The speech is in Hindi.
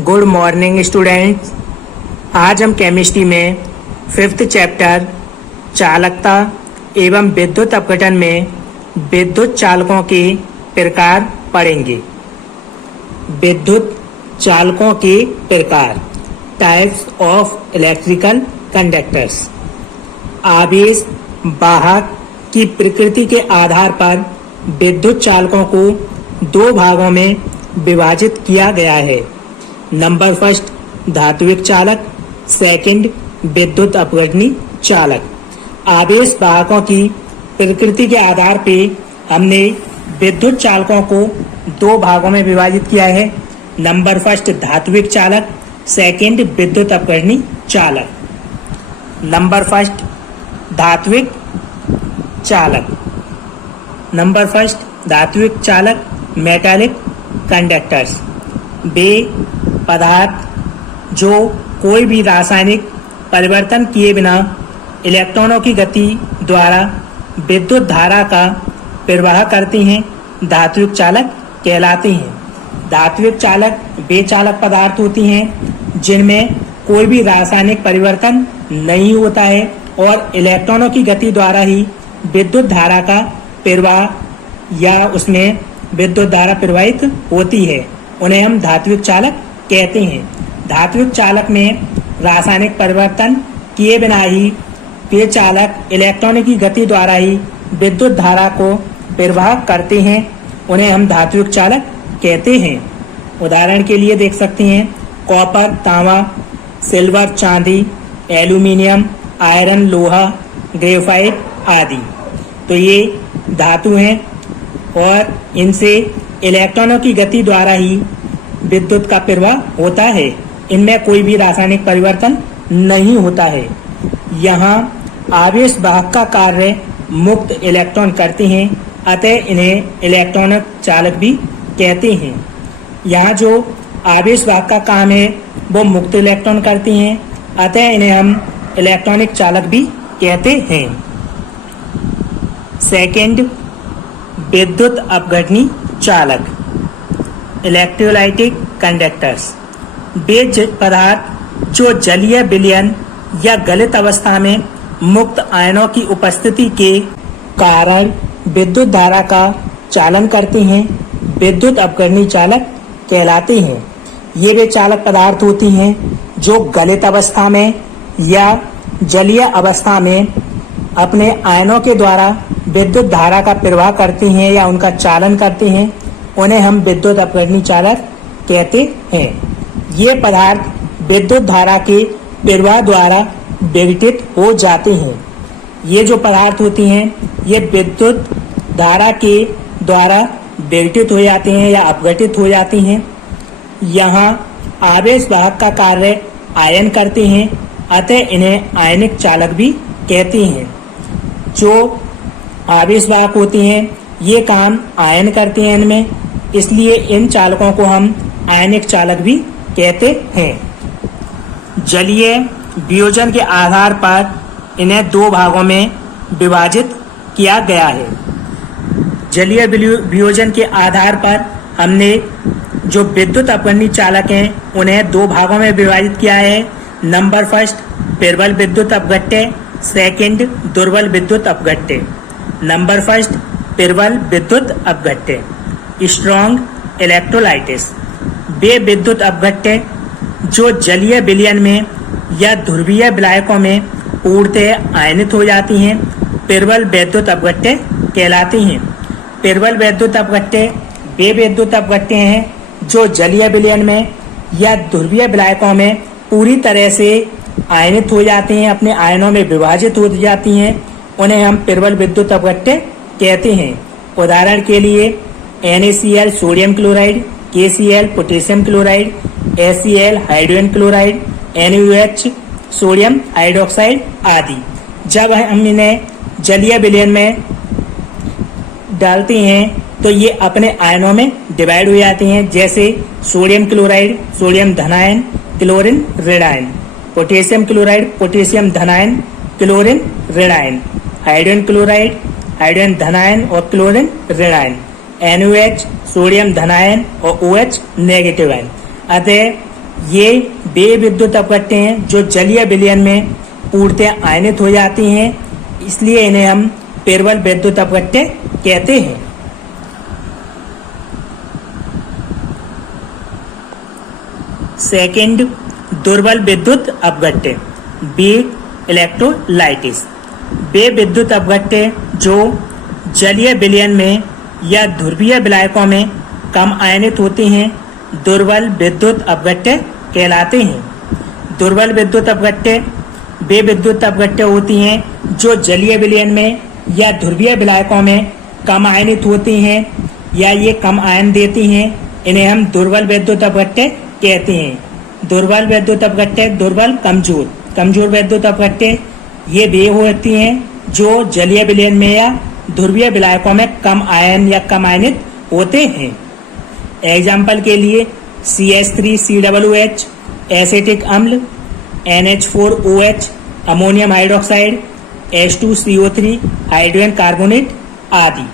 Good morning students. आज हम केमिस्ट्री में 5th चैप्टर चालकता एवं विद्युत अपघटन में विद्युत चालकों के प्रकार पढ़ेंगे। विद्युत चालकों के प्रकार, टाइप्स ऑफ इलेक्ट्रिकल कंडक्टर्स। आवेश वाहक की प्रकृति के आधार पर विद्युत चालकों को दो भागों में विभाजित किया गया है। नंबर फर्स्ट, धात्विक चालक, सेकंड विद्युत अपघटनी चालक। आवेश वाहकों की प्रकृति के आधार पे हमने विद्युत चालकों को दो भागों में विभाजित किया है। नंबर फर्स्ट, धात्विक चालक, सेकंड विद्युत अपघटनी चालक। नंबर फर्स्ट, धात्विक चालक। नंबर फर्स्ट, धात्विक चालक, मेटालिक कंडक्टर्स। वे पदार्थ जो कोई भी रासायनिक परिवर्तन किए बिना इलेक्ट्रॉनों की गति द्वारा विद्युत धारा का प्रवाह करती हैं, धात्विक चालक कहलाते हैं। धात्विक चालक वे चालक पदार्थ होती हैं जिनमें कोई भी रासायनिक परिवर्तन नहीं होता है और इलेक्ट्रॉनों की गति द्वारा ही विद्युत धारा का प्रवाह या उसमें विद्युत धारा प्रवाहित होती है। उन्हें हम धात्विक चालक कहते हैं। धात्विक चालक में रासायनिक परिवर्तन किए बिना ही वे चालक इलेक्ट्रॉनों की गति द्वारा ही विद्युत धारा को प्रवाह करते हैं। उन्हें हम धात्विक चालक कहते हैं। उदाहरण के लिए देख सकते हैं कॉपर, तांबा, सिल्वर, चांदी, एल्यूमिनियम, आयरन, लोहा, ग्रेफाइट आदि। तो ये धातु हैं और इनसे इलेक्ट्रॉनों की गति द्वारा ही विद्युत का प्रवाह होता है। इनमें कोई भी रासायनिक परिवर्तन नहीं होता है। यहाँ आवेश वाहक का कार्य मुक्त इलेक्ट्रॉन करते हैं, अतः इन्हें इलेक्ट्रॉनिक चालक भी कहते हैं। यहाँ जो आवेश वाहक का काम है वो मुक्त इलेक्ट्रॉन करते हैं, अतः इन्हें हम इलेक्ट्रॉनिक चालक भी कहते हैं। सेकंड, विद्युत अपघटनी चालक, इलेक्ट्रोलाइटिक कंडक्टर्स। वे पदार्थ जो जलीय विलयन या गलित अवस्था में मुक्त आयनों की उपस्थिति के कारण विद्युत धारा का चालन करते हैं, विद्युत अपघटनी चालक कहलाते हैं। ये वे चालक पदार्थ होती हैं जो गलित अवस्था में या जलीय अवस्था में अपने आयनों के द्वारा विद्युत धारा का प्रवाह करते हैं या उनका चालन करते हैं। उन्हें हम विद्युत अपघटनी चालक कहते हैं। ये पदार्थ विद्युत धारा के प्रवाह द्वारा विघटित हो जाते हैं। ये जो पदार्थ होती हैं ये विद्युत धारा के द्वारा विघटित हो जाते हैं या अपघटित हो जाती हैं। यहाँ आवेश वाहक का कार्य आयन करते हैं, अतः इन्हें आयनिक चालक भी कहते हैं। जो आवेश वाहक होते हैं ये काम आयन करते हैं इनमें, इसलिए इन चालकों को हम आयनिक चालक भी कहते हैं। जलीय वियोजन के आधार पर इन्हें दो भागों में विभाजित किया गया है। जलीय वियोजन के आधार पर हमने जो विद्युत अपघटनी चालक हैं उन्हें दो भागों में विभाजित किया है। नंबर फर्स्ट, प्रबल विद्युत अपघट्य, सेकंड दुर्बल विद्युत अपघट्य। नंबर फर्स्ट, प्रबल विद्युत अपघट्य, स्ट्रॉन्ग इलेक्ट्रोलाइटिस। वे विद्युत अपघट्य जो जलीय विलयन में या ध्रुवीय विलायकों में पूर्णतः आयनित हो जाती हैं, प्रबल विद्युत अपघट्य कहलाती हैं। प्रबल विद्युत अपघट्य वे विद्युत अपघट्य हैं जो जलीय विलयन में या ध्रुवीय विलायकों में पूरी तरह से आयनित हो जाती हैं, अपने आयनों में विभाजित हो जाती हैं। उन्हें हम प्रबल विद्युत अपघट्य कहते हैं। उदाहरण के लिए NaCl sodium chloride, KCl potassium chloride, HCl hydrogen chloride, NaOH sodium hydroxide आदि। जब हम इन्हें जलीय विलयन में डालते हैं तो ये अपने आयनों में डिवाइड हो जाती हैं, जैसे सोडियम क्लोराइड सोडियम धनायन, क्लोरीन ऋणायन, पोटेशियम क्लोराइड पोटेशियम धनायन, क्लोरीन ऋणायन, हाइड्रोजन क्लोराइड हाइड्रोजन धनायन और क्लोरीन ऋणायन, NaOH सोडियम धनायन और OH नेगेटिव आयन। अतः ये वे विद्युत अपघट्य हैं जो जलीय विलयन में पूर्णतः आयनित हो जाती हैं, इसलिए इन्हें हम प्रबल विद्युत अपघट्य कहते हैं। सेकंड, दुर्बल विद्युत अपघट्य, वीक इलेक्ट्रोलाइटिस। वे विद्युत अपघट्य जो जलीय विलयन में या ध्रुवीय विलायकों में कम आयनित होती हैं, दुर्बल विद्युत अपघट्य कहलाते हैं। दुर्बल विद्युत अपघट्य वे विद्युत अपघट्य होती हैं जो जलीय विलयन में या ध्रुवीय विलायकों में कम आयनित होती हैं या ये कम आयन देती हैं, इन्हें हम दुर्बल विद्युत अपघट्य कहते हैं। दुर्बल विद्युत अपघट्य दुर्बल कमजोर विद्युत अपघट्य ये वे होती हैं जो जलीय विलयन में या ध्रुवीय विलायकों में कम आयन या कम आयनित होते हैं। एग्जाम्पल के लिए CH3COOH, एसिटिक अम्ल, NH4OH, ammonium hydroxide, H2CO3, hydrogen carbonate आदि।